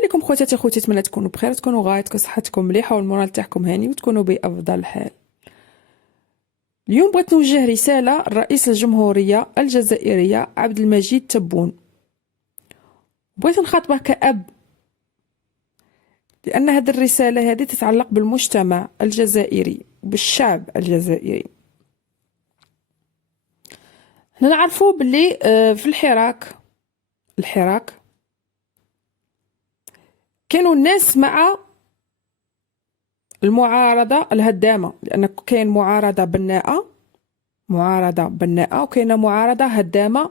عليكم خواتاتي خوتي، نتمنى تكونوا بخير، تكونوا غاية، تكون صحتكم مليحه والمورال تاعكم هاني وتكونوا بافضل حال. اليوم بغيت نوجه رساله لرئيس الجمهوريه الجزائريه عبد المجيد تبون. بغيت نخاطبه كأب، لان هذه الرساله هذه تتعلق بالمجتمع الجزائري وبالشعب الجزائري. حنا نعرفوا باللي في الحراك كانوا الناس مع المعارضة الهدامة، لأن كاين معارضة بناءة وكاينة معارضة هدامة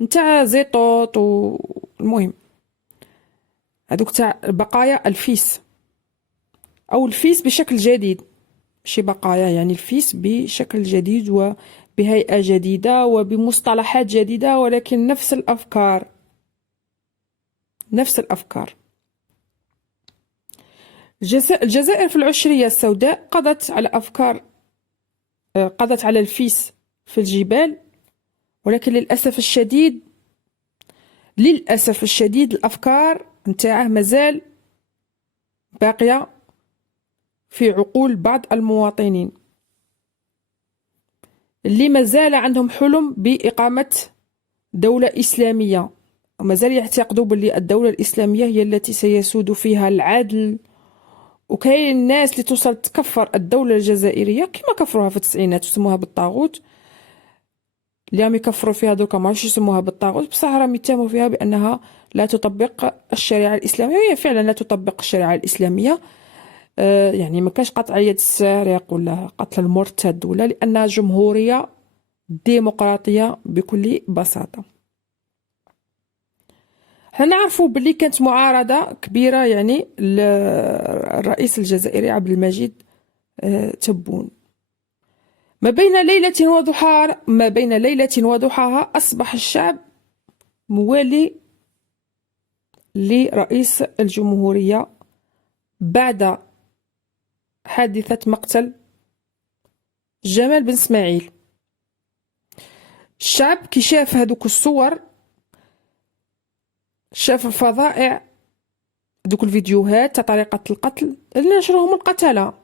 نتاع زيطوط، والمهم هذوك تاع بقايا الفيس أو الفيس بشكل جديد، ماشي بقايا، يعني الفيس بشكل جديد وبهيئة جديدة وبمصطلحات جديدة، ولكن نفس الأفكار. الجزائر في العشرية السوداء قضت على الفيس في الجبال، ولكن للأسف الشديد الأفكار نتاعه مازال باقية في عقول بعض المواطنين اللي مازال عندهم حلم بإقامة دولة إسلامية، ومازال يعتقدوا باللي الدولة الإسلامية هي التي سيسود فيها العدل. وكاين الناس اللي توصل تكفر الدولة الجزائرية كما كفروها في التسعينات وسموها بالطاغوت، اللي راهم يكفروا فيها دوكا ما عرفوش يسموها بالطاغوت، بصح راهم يتهموا فيها بأنها لا تطبق الشريعة الإسلامية، وهي فعلا لا تطبق الشريعة الإسلامية. يعني ما كاش قطعية السارق ولا قتل المرتد ولا، لأنها جمهورية ديمقراطية بكل بساطة. حنا نعرفوا باللي كانت معارضة كبيرة يعني الرئيس الجزائري عبد المجيد تبون. ما بين ليلة وضحاها أصبح الشعب موالي لرئيس الجمهورية بعد حادثة مقتل جمال بن اسماعيل. الشعب كي شاف هذوك الصور، شاف الفظائع، دوك الفيديوهات تاع طريقة القتل اللي نشروهم القتلة،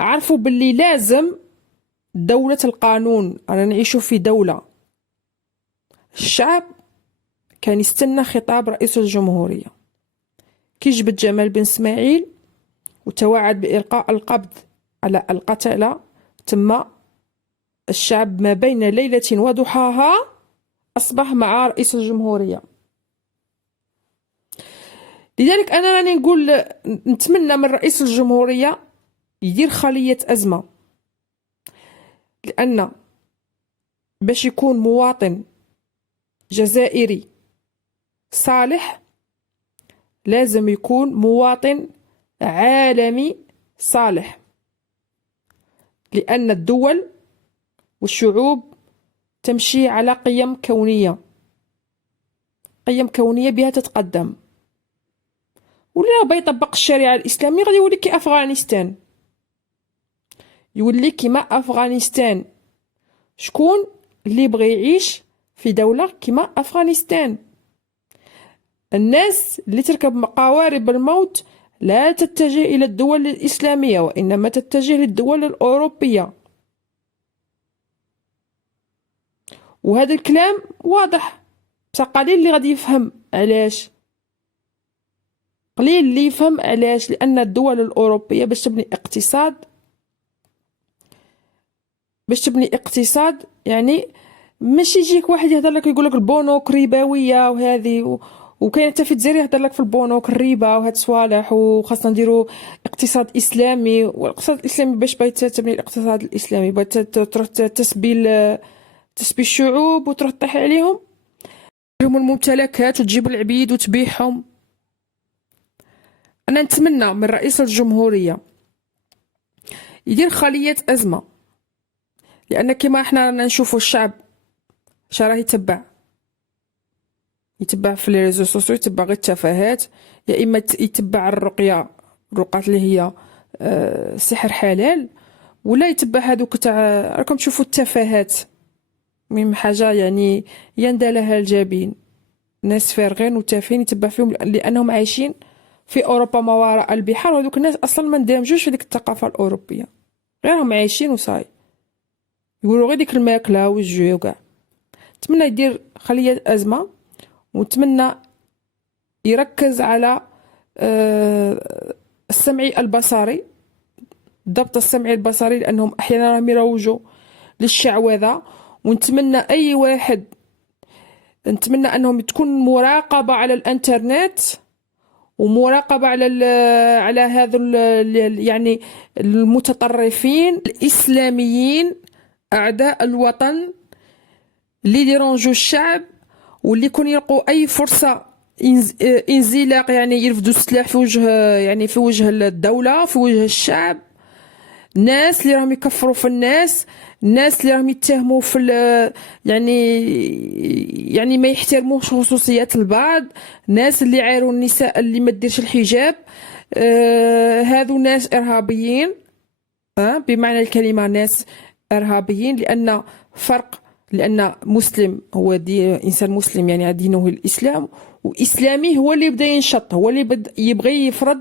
عرفوا باللي لازم دولة القانون. أنا نعيش في دولة. الشعب كان يستنى خطاب رئيس الجمهورية كي جبد جمال بن اسماعيل وتوعد بإلقاء القبض على القتلة. تم الشعب ما بين ليلة وضحاها أصبح مع رئيس الجمهورية. لذلك أنا راني نقول نتمنى من رئيس الجمهورية يدير خلية أزمة، لأن باش يكون مواطن جزائري صالح لازم يكون مواطن عالمي صالح، لأن الدول والشعوب تمشي على قيم كونية بها تتقدم. واللي راه يطبق الشريعة الإسلامية غادي يولي كي أفغانستان، يولي كيما أفغانستان. شكون اللي يبغي يعيش في دولة كيما أفغانستان؟ الناس اللي تركب قوارب الموت لا تتجه إلى الدول الإسلامية، وإنما تتجه للدول الأوروبية. وهذا الكلام واضح، بصح قليل اللي غادي يفهم علاش. لأن الدول الأوروبية باش تبني اقتصاد يعني ماشي يجيك واحد يهضر لك يقول لك البنوك ربويه وهذه وكاين حتى في الجزائر يهضر لك في البنوك الربا وهاد الصوالح، وخاصنا نديروا اقتصاد اسلامي. والاقتصاد الاسلامي باش بغيت تبني الاقتصاد الاسلامي بغيت تروح تسبي الشعوب وتروح تطيح عليهم الممتلكات وتجيب العبيد وتبيعهم. انا نتمنى من رئيس الجمهوريه يدير خلية أزمة، لأن كما احنا رانا نشوفوا الشعب راه يتبع في لي ريزو سوسيو، يتبع غير التفاهات، يا إما يتبع الرقيات اللي هي سحر حلال، ولا يتبع هذوك تاع راكم تشوفوا التفاهات، مهم حاجة يعني يندى لها الجبين. ناس فارغين وتافهين يتبع فيهم لانهم عايشين في اوروبا ما وراء البحار، وهذوك الناس اصلا ما اندمجوش في ديك الثقافه الاوروبيه، غيرهم عايشين وصاي يقولوا غير ديك الماكله والجوع وكاع. نتمنى يدير خليه ازمه، ونتمنى يركز على السمعي البصري، الضبط السمعي البصري، لانهم احيانا راهم يروجوا للشعوذه. ونتمنى اي واحد، نتمنى انهم تكون مراقبه على الانترنت، ومراقبه على على هذا يعني المتطرفين الاسلاميين اعداء الوطن اللي يرونجوا الشعب، واللي يكون يلقوا اي فرصه انزلاق، يعني يرفدوا السلاح في وجه، يعني في وجه الدوله، في وجه الشعب. ناس اللي راهم يكفروا في الناس، الناس اللي راهم يتهموا في يعني ما يحترموش خصوصيات البعض، ناس اللي يعايروا النساء اللي ما ديرش الحجاب. هذو ناس ارهابيين، بمعنى الكلمه ناس ارهابيين. لان مسلم هو انسان مسلم، يعني دينه الاسلام، واسلامي هو اللي يبدا ينشط، هو اللي يبغي يفرض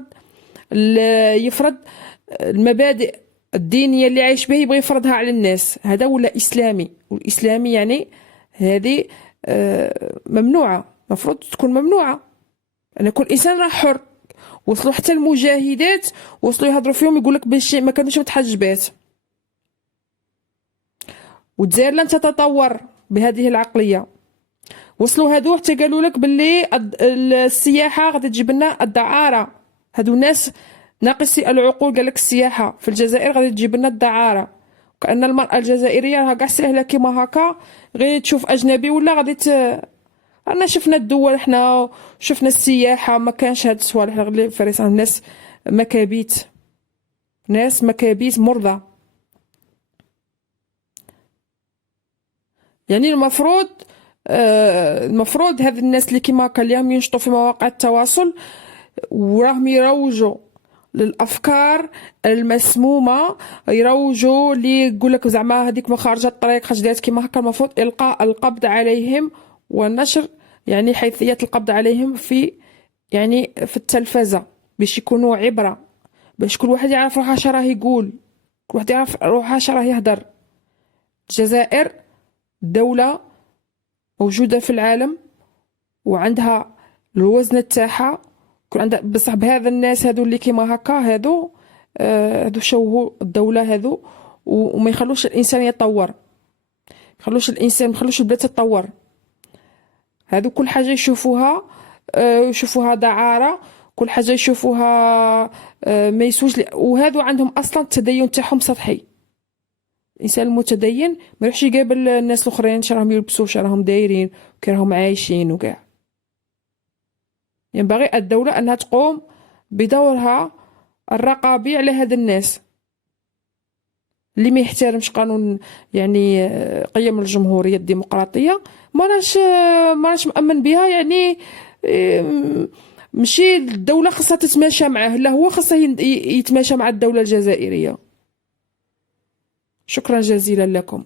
المبادئ الدينية اللي عايش بها، يبغي يفرضها على الناس. هذا ولا إسلامي، والإسلامي يعني هذه ممنوعة، مفروض تكون ممنوعة. أن كل إنسان راه حر. وصلوا حتى المجاهدات وصلوا يهضروا فيهم يقول لك باش ما كانوش متحجبات. والجزائر لن تتطور بهذه العقلية. وصلوا هادو حتى قالوا لك باللي السياحة غادي تجيب لنا الدعارة. هادو ناس ناقصي العقول، قال لك السياحه في الجزائر غادي تجيب لنا الدعاره، كأن المرأة الجزائرية راها كاع سهله كيما هكا، غير تشوف اجنبي ولا انا شفنا الدول حنا، شفنا السياحه، ما كانش هاد الصوالح اللي فريسان. الناس مكابيت، ناس مكابيت مرضى. يعني المفروض هاد الناس اللي كيما هكا اللي راهم ينشطوا في مواقع التواصل وراهم يروجوا للافكار المسمومه، يروجوا اللي يقول لك زعما هذيك ما خارجه الطريق خرج دارت كيما هكا، المفروض القاء القبض عليهم ونشر يعني حيثيات القبض عليهم في يعني في التلفزه، باش يكونوا عبره، باش كل واحد يعرف روحه اش راه يقول، كل واحد يعرف روحه اش راه يهدر. الجزائر دوله موجوده في العالم وعندها الوزن تاعها، كون عندها بصح بهذا الناس هادو اللي كيما هكا، هادو شوهوا الدولة هادو، وما يخلوش الإنسان يتطور، ما يخلوش البلاد تتطور. هادو كل حاجة يشوفوها دعارة، كل حاجة يشوفوها ما يسوش وهادو عندهم أصلا التدين تاعهم سطحي. الإنسان المتدين ما يروحش يقابل الناس الآخرين شراهم يلبسوا، شراهم دايرين، كي راهم عايشين وكاع. ينبغي يعني الدولة أنها تقوم بدورها الرقابي على هذا الناس اللي ما يحترمش قانون، يعني قيم الجمهورية الديمقراطية، ما راش مأمن بها. يعني ماشي الدولة خاصها تتماشى معه، لا هو خاصه يتماشى مع الدولة الجزائرية. شكرا جزيلا لكم.